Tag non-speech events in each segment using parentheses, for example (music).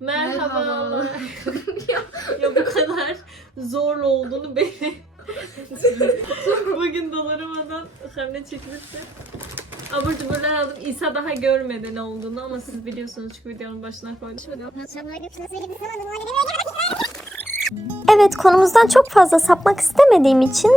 Merhabalar. ya, ya bu kadar zorlu olduğunu beni bugün dolaramadan hamle çekilirse abur cuburlar aldım. İsa daha görmedi ne olduğunu ama siz biliyorsunuz çünkü videonun başına koydum. Evet konumuzdan çok fazla sapmak istemediğim için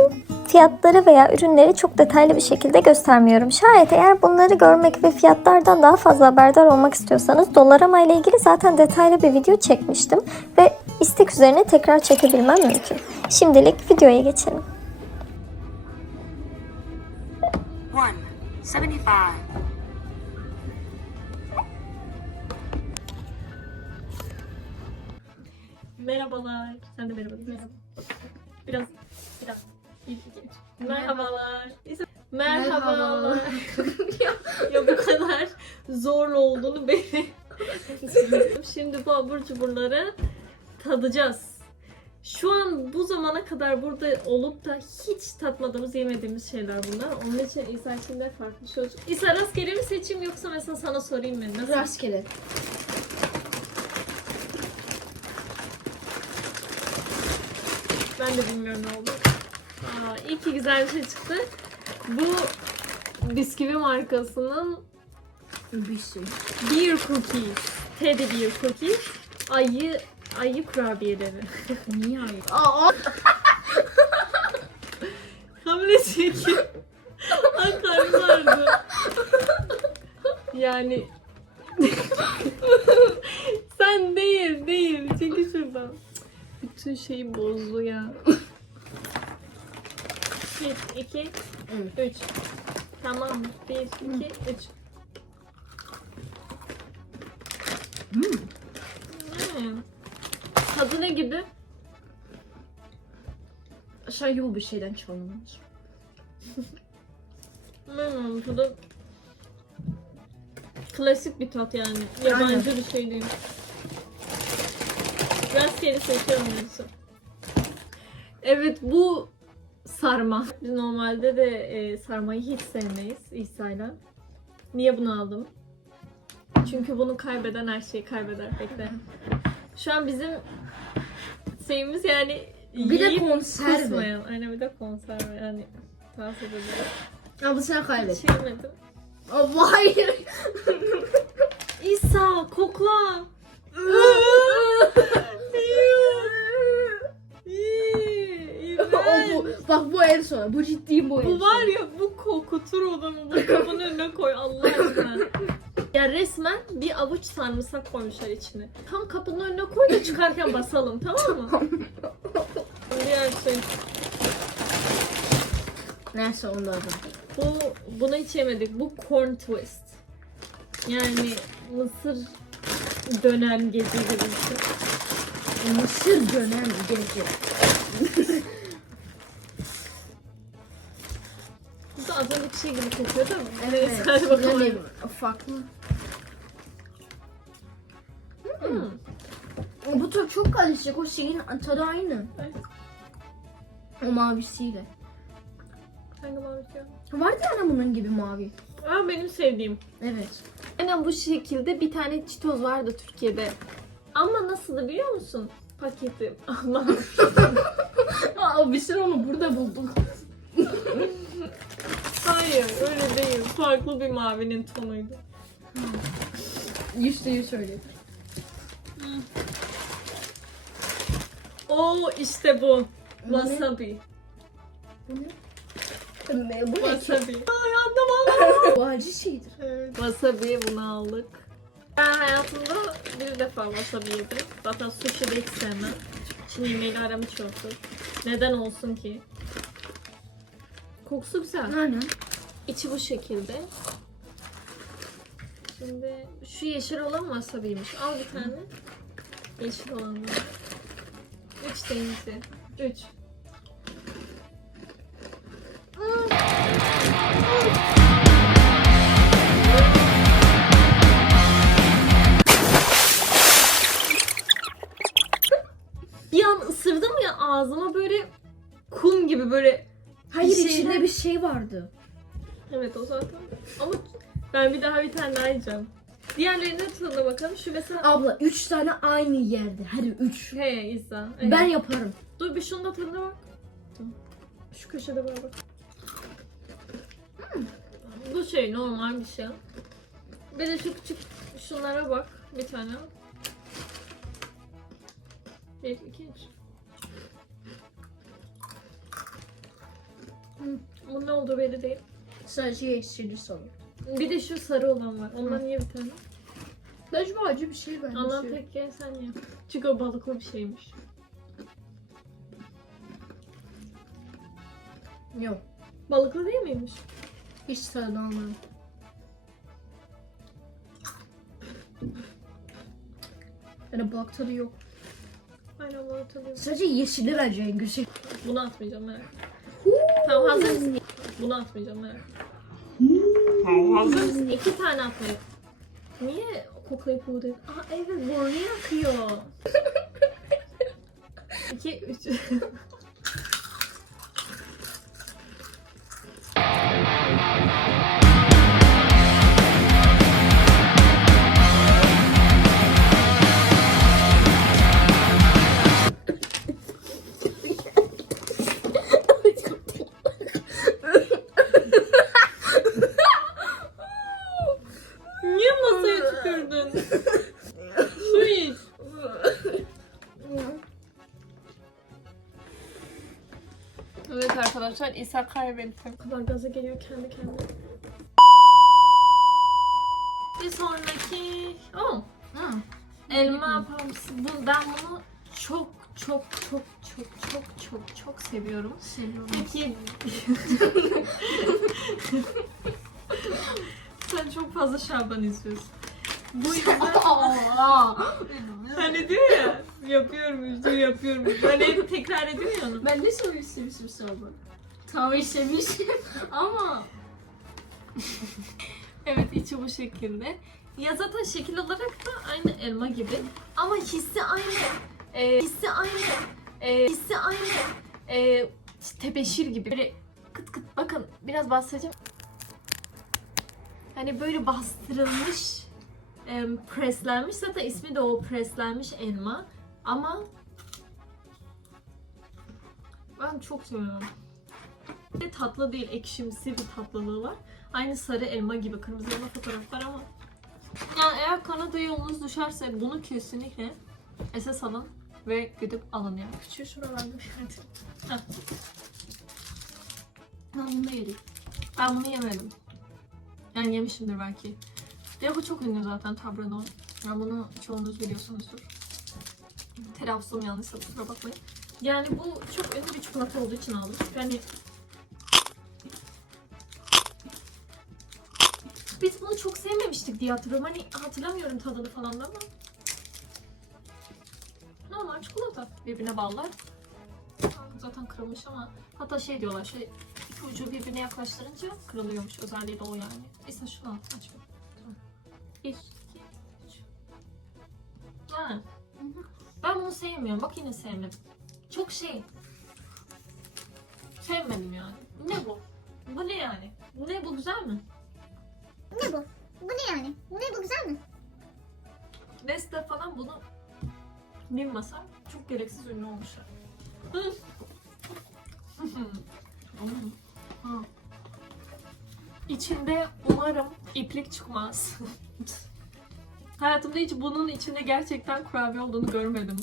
fiyatları veya ürünleri çok detaylı bir şekilde göstermiyorum. Şayet eğer bunları görmek ve fiyatlardan daha fazla haberdar olmak istiyorsanız Dolarama ile ilgili zaten detaylı bir video çekmiştim ve istek üzerine tekrar çekebilmem mümkün. Şimdilik videoya geçelim. 175 merhabalar. Sen de merhaba. Merhaba. Biraz biraz iyi. Merhabalar. Merhabalar. (laughs) ya, bu kadar zorlu olduğunu beni (laughs) Şimdi bu abur cuburları tadacağız. Şu an bu zamana kadar burada olup da hiç tatmadığımız, yemediğimiz şeyler bunlar. Onun için İsa için de farklı şey olacak. İsa rastgele mi seçeyim yoksa mesela sana sorayım mı? Nasıl? rastgele. Ben de bilmiyorum ne oldu. Aa, iyi ki güzel bir şey çıktı. Bu bisküvi markasının Bir şey. Beer Cookies. Teddy Beer Cookies. Ayı, ayı kurabiyeleri. Niye hayır? (laughs) Aa, Hamle çekin. Atar vardı. Yani (laughs) sen değil değil. Çekil şuradan. Bütün şeyi bozdu ya. Bir, iki, üç. Tamam. Bir, iki, üç. Hmm. Tadı ne gibi? aşağı yol bir şeyden çalınmış. Hmm, tadı klasik bir tat yani. Yabancı bir şey değil. Rastgele seçiyorum birisi. Evet bu sarma. Biz normalde de e, sarmayı hiç sevmeyiz İsa'yla. Niye bunu aldım? Çünkü bunu kaybeden her şeyi kaybeder. Bekle. Şu an bizim şeyimiz yani Bir de yiyip konserve. kusmayan. Aynen bir de konserve yani. Tavsiye ederim. Ama sen Hiç kaybettin. yemedim. Hayır. İsa kokla. (laughs) İyi, O bu, iğrenç. Bak bu en son. Bu ciddi bu en Bu var ya bu kokutur odamı. Bu kapının önüne koy Allah aşkına. (laughs) Ya resmen bir avuç sarımsak koymuşlar içine. Tam kapının önüne koy da çıkarken basalım tamam mı? Diğer şey. Neyse onu da aldım. Bu, bunu hiç yemedik. Bu corn twist. Yani mısır dönem gezi gibi bir şey. Mısır dönem gece. Gibi kokuyor değil mi? Evet. Hadi bakalım. Farklı. Hmm. Bu tadı çok karışık. O şeyin tadı aynı. Evet. O mavisiyle. Hangi mavi ya? Vardı yani bunun gibi mavi. Aa benim sevdiğim. Evet. Aynen bu şekilde bir tane çitoz vardı Türkiye'de. Ama nasıldı biliyor musun? Paketi. (laughs) Allah. (laughs) Aa biz onu burada bulduk. (laughs) Hayır öyle değil. Farklı bir mavinin tonuydu. Yüzde yüz öyle. Oo işte bu. Wasabi. Bu ne? Ne? Bu ne? Wasabi. Yandım Allah. Bu acı şeydir. Evet. Wasabi bunu aldık. Ben hayatımda bir defa wasabi yedim. Zaten sushi de hiç sevmem. Çin yemeğiyle aram hiç yoktur. Neden olsun ki? Kokusu güzel. Aynen. İçi bu şekilde. Şimdi şu yeşil olan wasabiymiş. Al bir tane. Yeşil olanı. Üç denizli. Üç. Vardı. Evet o zaten. Ama ben bir daha bir tane daha yiyeceğim. Diğerlerine tadına bakalım. Şu mesela... Abla 3 tane aynı yerde. Hadi 3. He İsa. Ben yaparım. Dur bir şunun da tadına bak. Şu köşede böyle bak. Bu şey normal bir şey. Bir de şu küçük şunlara bak. Bir tane. Bir, iki, üç. Hı. Bu ne olduğu belli değil. Sadece yeşili sanırım. Bir de şu sarı olan var. Ondan niye bir tane? Bence bu acı bir şey bence. Anlat tek ye sen ye. Çünkü o balıklı bir şeymiş. Yok. Balıklı değil miymiş? Hiç tadı almadım. Yani balık tadı yok. Aynen balık tadı. Sadece yeşilli bence en güzel. Bunu atmayacağım merak. Tamam hazır mısın? Bunu atmayacağım. Tamam hazır? İki tane atmayı. Niye koklayıp dedin? Aa evet burnu yakıyor. (laughs) İki, üç. İsa kaybetti. O kadar gaza geliyor kendi kendine. Bir sonraki... Oh. Elma pamsı. Bu, ben bunu çok çok çok çok çok çok çok seviyorum. Seviyorum. Peki... (laughs) Sen çok fazla Şaban izliyorsun. Bu (laughs) yüzden (laughs) hani diyor ya yapıyorum yapıyorum. Böyle hep tekrar ediyor ya onu. ben ne soruyu istemişim sonra? Tavayı istemişim (laughs) ama (laughs) Evet içi bu şekilde. Ya zaten şekil olarak da aynı elma gibi. Ama hissi aynı. Ee, hissi aynı. Ee, hissi aynı. Ee, tebeşir gibi. Böyle kıt kıt bakın biraz bahsedeceğim. Hani böyle bastırılmış, e, preslenmiş. Zaten ismi de o preslenmiş elma. Ama ben çok seviyorum. Tatlı değil, ekşimsi bir tatlılığı var. Aynı sarı elma gibi kırmızı elma fotoğrafı var ama yani eğer Kanada'ya yolunuz düşerse bunu kesinlikle esas alın ve gidip alın yani. Küçüğü şuralarda. Heh. Ben bunu da yedim. Ben bunu yemedim. Yani yemişimdir belki. Ya bu çok ünlü zaten Tabrenon. Yani bunu çoğunuz biliyorsunuzdur. Telaffuzum yanlışsa kusura bakmayın. Yani bu çok ünlü bir çikolata olduğu için aldım. Yani Biz bunu çok sevmemiştik diye hatırlıyorum. Hani hatırlamıyorum tadını falan da ama. Normal çikolata. Birbirine bağlılar. Zaten kırılmış ama hatta şey diyorlar şey iki ucu birbirine yaklaştırınca kırılıyormuş. Özelliği de o yani. İşte şunu al. Aç. Tamam. Bir, iki, üç. Ha. Ben bunu sevmiyorum. Bak yine sevmedim. Çok şey. Sevmedim yani. Ne bu? Bu ne yani? Ne bu güzel mi? Ne bu? Bu ne yani? Ne bu güzel mi? Nestle falan bunu bilmesem çok gereksiz ünlü olmuşlar. İçinde umarım iplik çıkmaz. Hayatımda hiç bunun içinde gerçekten kurabiye olduğunu görmedim.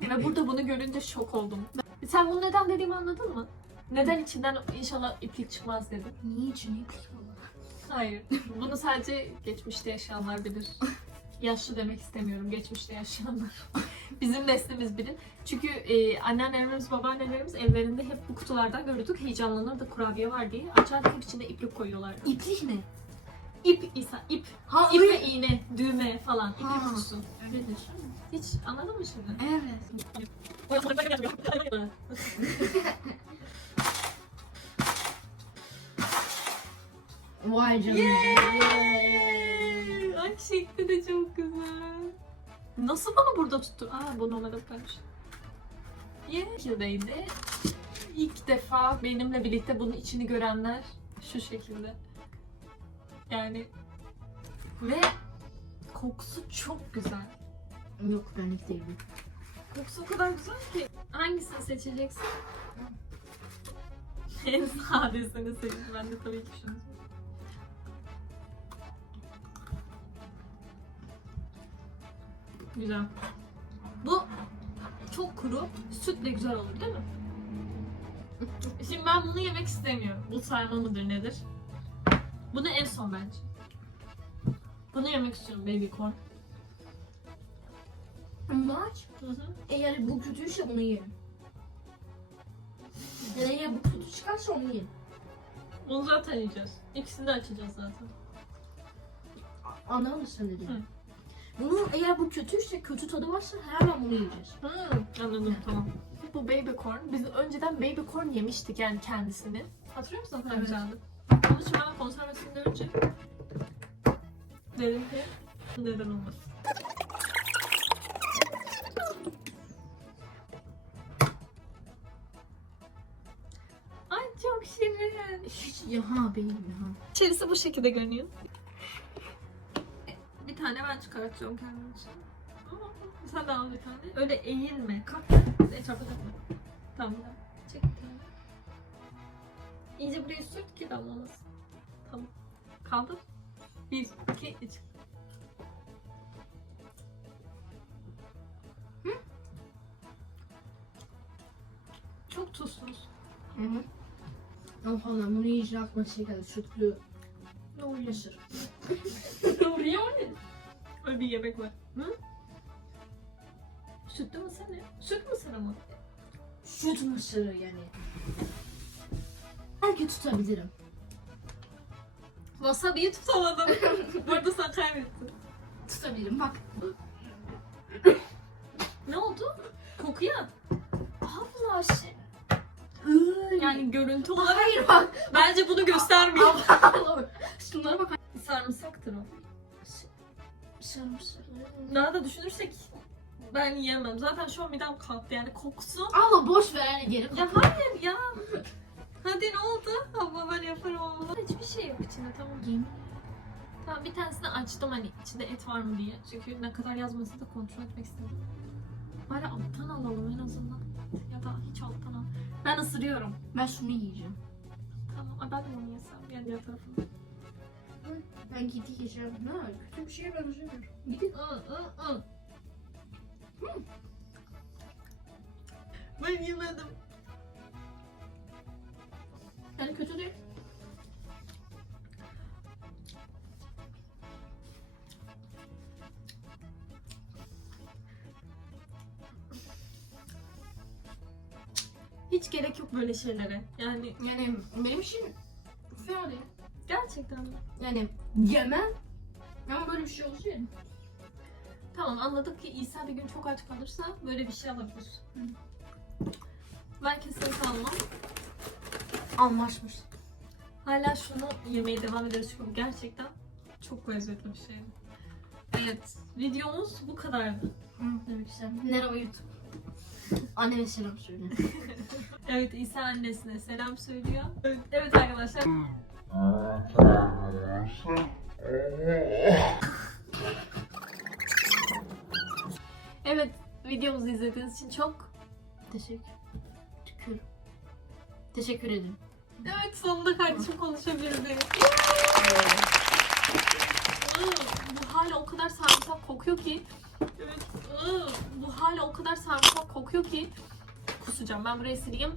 Ve burada bunu görünce şok oldum. Sen bunu neden dediğimi anladın mı? Neden içinden inşallah iplik çıkmaz dedim. niye içine iplik? Hayır. Bunu sadece geçmişte yaşayanlar bilir. Yaşlı demek istemiyorum. Geçmişte yaşayanlar. Bizim neslimiz bilir. Çünkü e, anneannelerimiz, babaannelerimiz evlerinde hep bu kutulardan görürdük. Heyecanlanırdı kurabiye var diye. Açardık hep içinde iplik koyuyorlardı. İplik ne? İp İsa, ip. Ha İp ve iğne, düğme falan. İplik Ha. kutusu. Öyledir. Hiç anladın mı şimdi? Evet. Vay canına. Yay! Ay şekli de çok güzel. Nasıl bana burada tuttu? Aa bu numara kaç? Şekildeydi. İlk defa benimle birlikte bunun içini görenler şu şekilde. Yani ve Kokusu çok güzel. Yok benlik değil bu. Kokusu o kadar güzel ki. Hangisini seçeceksin? en sadesini seç. Ben de tabii ki şunu. Güzel. Bu çok kuru. Sütle güzel olur değil mi? Şimdi ben bunu yemek istemiyorum. Bu sarma mıdır nedir? Bunu en son bence. Bunu yemek istiyorum baby corn. Hı hı. Eğer bu kötüyse bunu yerim. Yani eğer bu kötü çıkarsa onu yerim. Bunu zaten yiyeceğiz. İkisini de açacağız zaten. Anladın mı sen dediğimi? Bunu eğer bu kötüyse kötü tadı varsa hemen bunu yiyeceğiz. Anladım tamam. Bu baby corn. Biz önceden baby corn yemiştik yani kendisini. Hatırlıyor musun? Evet. Evet. Güzeldi. Onun için ben konservesinden önce dedim ki neden olmaz. Ay çok şirin. Hiç ya ha benim ya. İçerisi bu şekilde görünüyor. Bir tane ben çıkartacağım kendim için. Sen de al bir tane. Öyle eğilme. Kalk. Etrafa takma. Tamam. Çek bir tane. İyice buraya sürt ki damlamasın. Tamam. Kaldır. Bir, iki, üç. Hı? Çok tuzsuz. Hı hı. Ama falan bunu yiyince aklıma şey. Sütlü mısır. Nuriye (laughs) ne? Öyle bir yemek var. Hı? Sütlü mısır ne? Süt mısır ama. Süt mısırı yani. Belki tutabilirim. Wasabi'yi tutamadım. (laughs) Burada sen kaybettin. Tutabilirim bak. Ne oldu? Kokuya. Abla şey. Yani görüntü olarak Hayır bak. bence bunu bak. Şunlara bak. Sarımsaktır o. Sarımsak. Daha da düşünürsek ben yiyemem. Zaten şu an midem kalktı yani kokusu. Abla boş ver yani geri Ya hayır ya. Hadi ne oldu? Ama ben yaparım ama. Hiçbir şey yok içinde tamam. Yemin Tamam bir tanesini açtım hani içinde et var mı diye. Çünkü ne kadar yazmasını da kontrol etmek istedim. Bari alttan alalım en azından. Ya da hiç alttan al. Ben ısırıyorum. Ben şunu yiyeceğim. Tamam. Ay ben de onu yesem. Yani diğer tarafını. Ben gidi yiyeceğim. Ne? Kötü bir şeye benzemiyor. Gidin. Hı, hı, hı. Ben yemedim. Yani kötü değil. Hiç gerek yok böyle şeylere. Yani Yani benim için fena değil. Gerçekten mi? Yani yemem. Ama böyle bir şey olsa yerim. Tamam anladık ki İsa bir gün çok aç kalırsa böyle bir şey alabilir. Ben kesinlikle almam. Anlaşmış. Hala şunu yemeye devam ederiz çünkü bu gerçekten çok lezzetli bir şey. Evet, videomuz bu kadardı. Hı, demek istedim. Merhaba YouTube. (laughs) Anneme selam söyle. Evet, İsa annesine selam söylüyor. Evet, evet arkadaşlar. Evet, videomuzu izlediğiniz için çok Teşekkür. Teşekkür. Teşekkür ederim. Evet sonunda kardeşim konuşabildi. Bu hala o kadar sarımsak kokuyor ki. Evet. bu hala o kadar sarımsak kokuyor ki. Kusacağım. Ben burayı sileyim.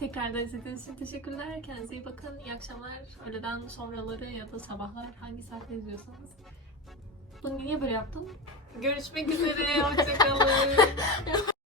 Tekrardan izlediğiniz için teşekkürler. Kendinize iyi bakın. İyi akşamlar. Öğleden sonraları ya da sabahlar hangi saatte izliyorsanız. Bunu niye böyle yaptın? Görüşmek üzere. Hoşçakalın. (laughs)